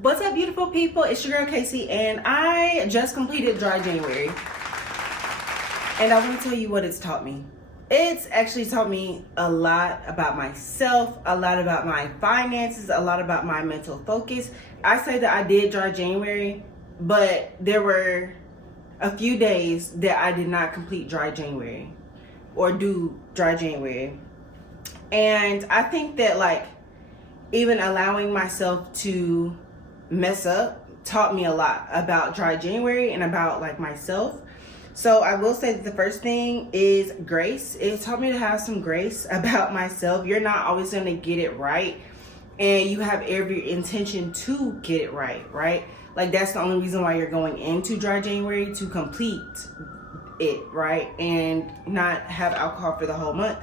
What's up, beautiful people? It's your girl Kasey, and I just completed dry January. And I want to tell you what it's taught me. It's actually taught me a lot about myself, a lot about my finances, a lot about my mental focus. I say that I did dry January, but there were a few days that I did not complete dry January or do dry January. And I think that even allowing myself to mess up taught me a lot about dry January and about myself. So I will say that the first thing is grace. It taught me to have some grace about myself. You're not always going to get it right, and you have every intention to get it right? That's the only reason why you're going into dry January, to complete it, right? And not have alcohol for the whole month.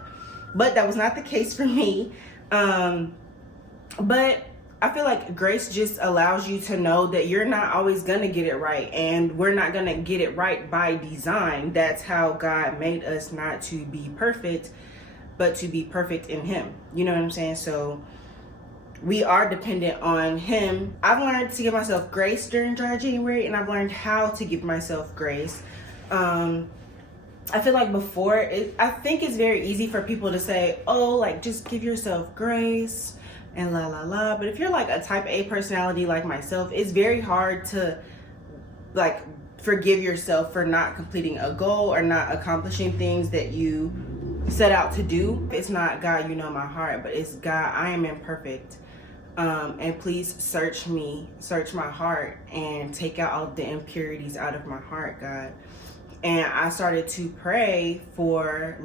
But that was not the case for me. But I feel like grace just allows you to know that you're not always going to get it right. And we're not going to get it right by design. That's how God made us, not to be perfect, but to be perfect in Him. You know what I'm saying? So we are dependent on Him. I've learned to give myself grace during dry January, and I've learned how to give myself grace. I feel like before, I think it's very easy for people to say, oh, just give yourself grace and la la la. But if you're a type A personality like myself, it's very hard to forgive yourself for not completing a goal or not accomplishing things that you set out to do. It's not, God, you know my heart, but it's, God, I am imperfect. And please search me, search my heart, and take out all the impurities out of my heart, God. And I started to pray for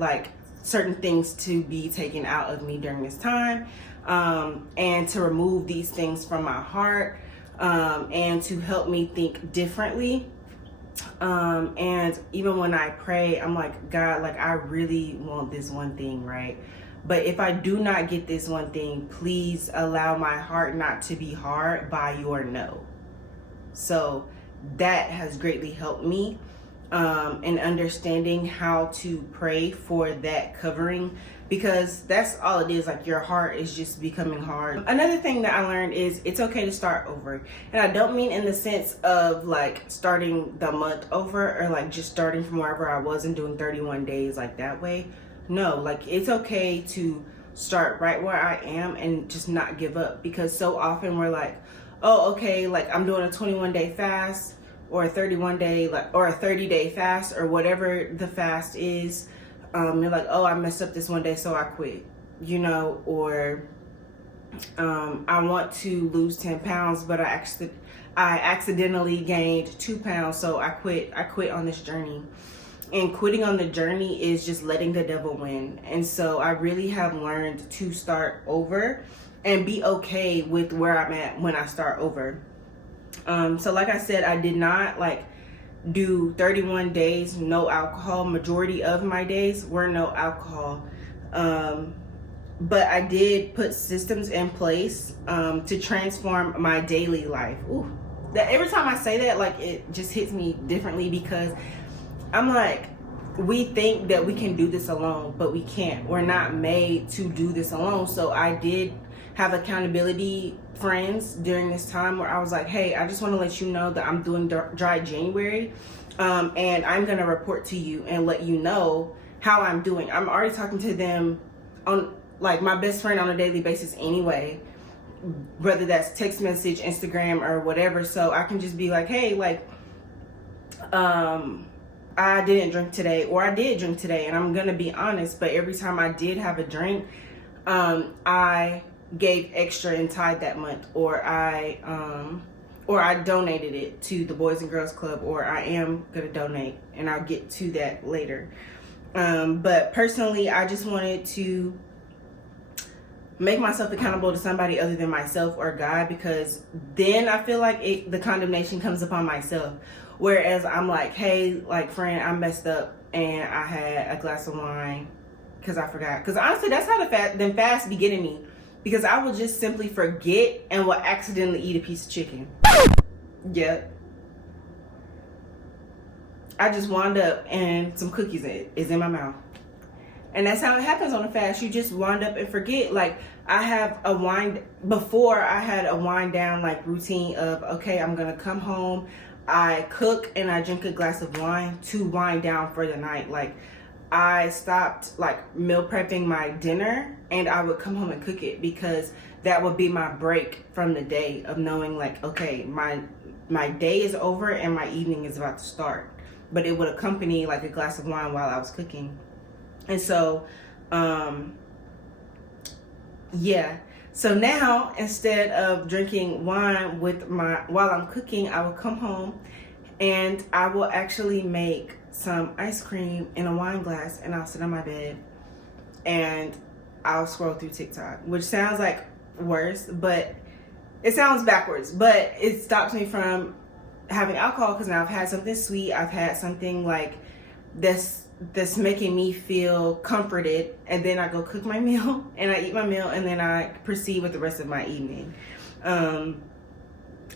certain things to be taken out of me during this time, and to remove these things from my heart, and to help me think differently. And even when I pray, I'm like, God, I really want this one thing, right? But if I do not get this one thing, please allow my heart not to be hard by your no. So that has greatly helped me in understanding how to pray for that covering, because that's all it is. Your heart is just becoming hard. Another thing that I learned is it's okay to start over. And I don't mean in the sense of starting the month over, or just starting from wherever I was and doing 31 days that way. No, it's okay to start right where I am and just not give up, because so often we're oh, okay, I'm doing a 21-day fast, or a 31-day, or a 30-day fast, or whatever the fast is. You're oh, I messed up this one day, so I quit, or I want to lose 10 pounds, but I accidentally gained 2 pounds, so I quit on this journey. And quitting on the journey is just letting the devil win. And so I really have learned to start over and be okay with where I'm at when I start over. So like I said, I did not do 31 days no alcohol. Majority of my days were no alcohol. But I did put systems in place to transform my daily life. Ooh, that every time I say that, it just hits me differently, because I'm we think that we can do this alone, but we can't. We're not made to do this alone. So I did have accountability friends during this time where I was hey, I just want to let you know that I'm doing dry January, and I'm going to report to you and let you know how I'm doing. I'm already talking to them on my best friend on a daily basis anyway, whether that's text message, Instagram, or whatever. So I can just be hey, I didn't drink today, or I did drink today, and I'm gonna be honest, but every time I did have a drink, I gave extra and tied that month, or I donated it to the Boys and Girls Club, or I am gonna donate, and I'll get to that later. But personally, I just wanted to make myself accountable to somebody other than myself or God, because then I feel the condemnation comes upon myself. Whereas I'm hey, friend, I messed up and I had a glass of wine because I forgot. Because honestly, that's how the fast be getting me. Because I will just simply forget and will accidentally eat a piece of chicken. Yep. I just wound up and some cookies is in my mouth. And that's how it happens on a fast. You just wind up and forget. Like, I had a wind down like routine of, okay, I'm gonna come home, I cook, and I drink a glass of wine to wind down for the night. Like, I stopped like meal prepping my dinner, and I would come home and cook it, because that would be my break from the day of knowing like, okay, my day is over and my evening is about to start. But it would accompany like a glass of wine while I was cooking. And so, yeah. So now, instead of drinking wine while I'm cooking, I will come home and I will actually make some ice cream in a wine glass, and I'll sit on my bed and I'll scroll through TikTok, which sounds like worse, but it sounds backwards, but it stops me from having alcohol, because now I've had something sweet. I've had something like that's making me feel comforted, and then I go cook my meal and I eat my meal, and then I proceed with the rest of my evening.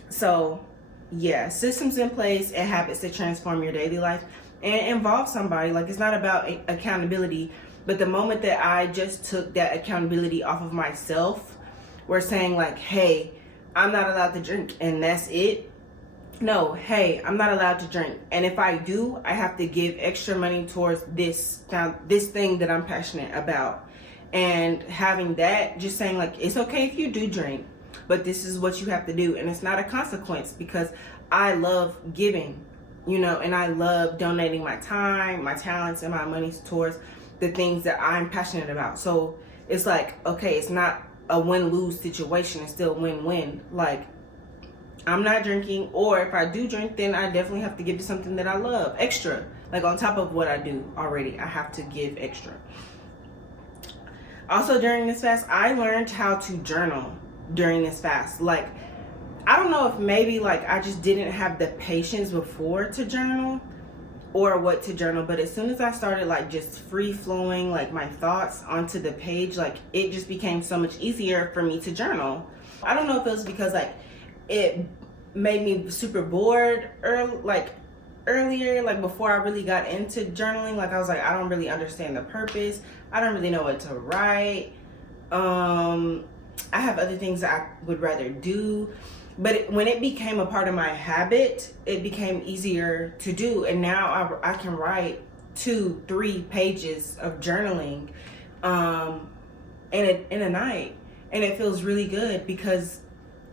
So yeah, systems in place and habits that transform your daily life and involve somebody. Like, it's not about accountability, but the moment that I just took that accountability off of myself, we're saying like, hey, I'm not allowed to drink and that's it. No, hey, I'm not allowed to drink, and if I do, I have to give extra money towards this thing that I'm passionate about. And having that, just saying like, it's okay if you do drink, but this is what you have to do, and it's not a consequence, because I love giving, and I love donating my time, my talents, and my money towards the things that I'm passionate about. So it's like, okay, it's not a win-lose situation, it's still win-win. Like, I'm not drinking, or if I do drink, then I definitely have to give to something that I love extra. Like, on top of what I do already, I have to give extra. Also, during this fast, I learned how to journal during this fast. Like, I don't know if maybe like I just didn't have the patience before to journal or what to journal, but as soon as I started like just free flowing like my thoughts onto the page, like it just became so much easier for me to journal. I don't know if it was because like it made me super bored earlier, like before I really got into journaling. Like I was like, I don't really understand the purpose, I don't really know what to write, I have other things that I would rather do. But when it became a part of my habit, it became easier to do. And now I can write 2-3 pages of journaling in a night. And it feels really good because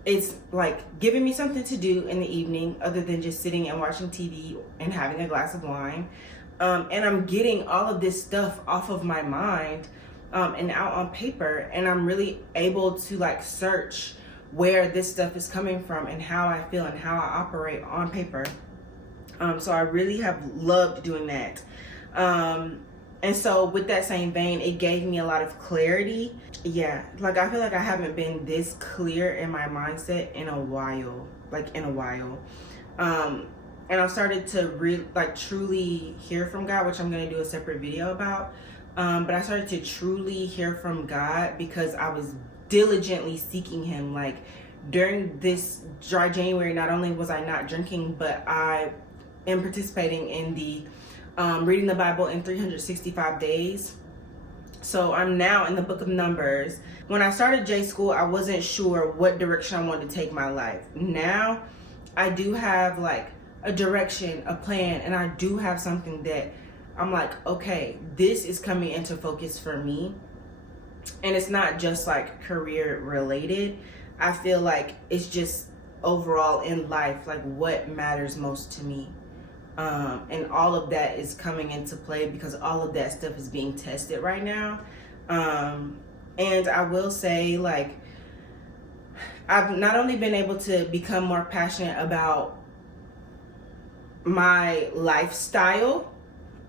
it's like giving me something to do in the evening other than just sitting and watching TV and having a glass of wine. And I'm getting all of this stuff off of my mind and out on paper. And I'm really able to like search where this stuff is coming from and how I feel and how I operate on paper. So I really have loved doing that. And so with that same vein, it gave me a lot of clarity. Yeah, like I feel like I haven't been this clear in my mindset in a while, and I've started to truly hear from God, which I'm going to do a separate video about. But I started to truly hear from God because I was diligently seeking him. Like during this dry January, not only was I not drinking, but I am participating in the reading the Bible in 365 days. So I'm now in the book of Numbers. When I started J School, I wasn't sure what direction I wanted to take my life. Now I do have like a direction, a plan, and I do have something that I'm like, okay, this is coming into focus for me. And it's not just like career related. I feel like it's just overall in life, like what matters most to me. And all of that is coming into play because all of that stuff is being tested right now. And I will say, like, I've not only been able to become more passionate about my lifestyle,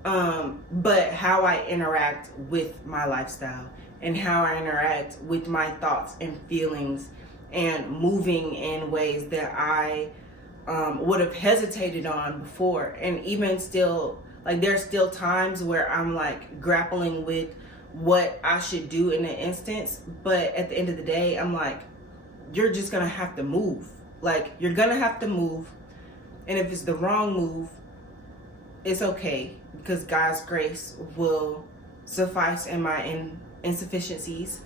but how I interact with my lifestyle and how I interact with my thoughts and feelings and moving in ways that I would have hesitated on before. And even still, like there's still times where I'm like grappling with what I should do in an instance, but at the end of the day, I'm like, you're just gonna have to move. Like you're gonna have to move, and if it's the wrong move, it's okay because God's grace will suffice in my insufficiencies.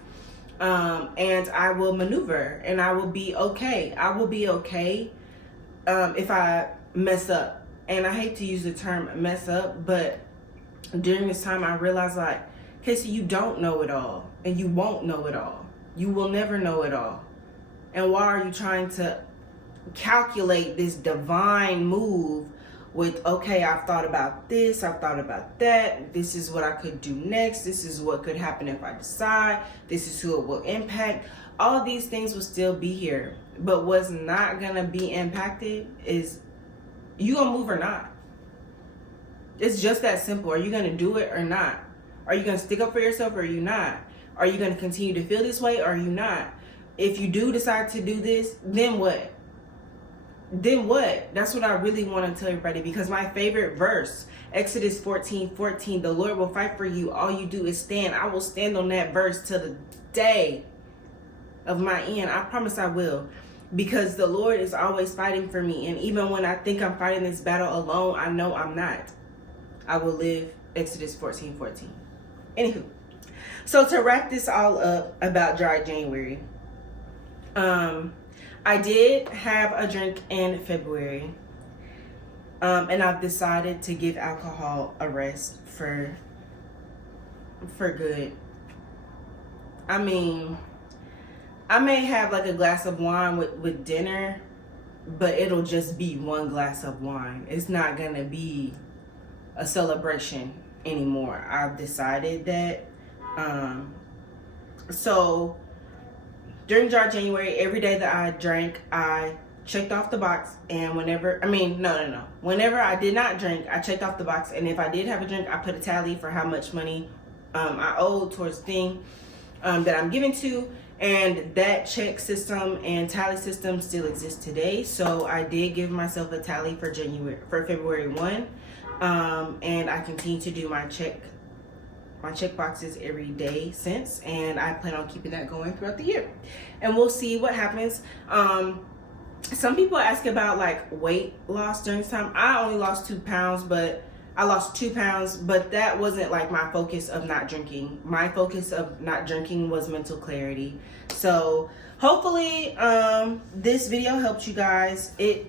And I will maneuver, and I will be okay. I will be okay if I mess up. And I hate to use the term mess up, but during this time I realized, like, Kasey, you don't know it all, and you won't know it all. You will never know it all. And why are you trying to calculate this divine move with, okay, I've thought about this, I've thought about that, this is what I could do next, this is what could happen if I decide, this is who it will impact. All these things will still be here, but what's not gonna be impacted is you gonna move or not. It's just that simple. Are you gonna do it or not? Are you gonna stick up for yourself or are you not? Are you gonna continue to feel this way or are you not? If you do decide to do this, then what? Then what? That's what I really want to tell everybody, because my favorite verse, Exodus 14:14, the Lord will fight for you. All you do is stand. I will stand on that verse till the day of my end. I promise I will, because the Lord is always fighting for me. And even when I think I'm fighting this battle alone, I know I'm not. I will live. Exodus 14:14. Anywho, so to wrap this all up about dry January, I did have a drink in February, and I've decided to give alcohol a rest for good. I mean, I may have like a glass of wine with dinner, but it'll just be one glass of wine. It's not gonna be a celebration anymore. I've decided that. So during dry January, every day that I drank, I checked off the box. And whenever I did not drink, I checked off the box. And if I did have a drink, I put a tally for how much money I owed towards the thing that I'm giving to. And that check system and tally system still exists today. So I did give myself a tally for February 1. And I continue to do my check boxes every day since, and I plan on keeping that going throughout the year, and we'll see what happens. Some people ask about like weight loss during this time. I only lost 2 pounds, but that wasn't like my focus of not drinking. My focus of not drinking was mental clarity. So hopefully this video helped you guys. It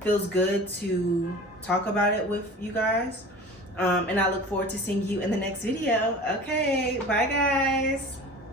feels good to talk about it with you guys. And I look forward to seeing you in the next video. Okay, bye guys.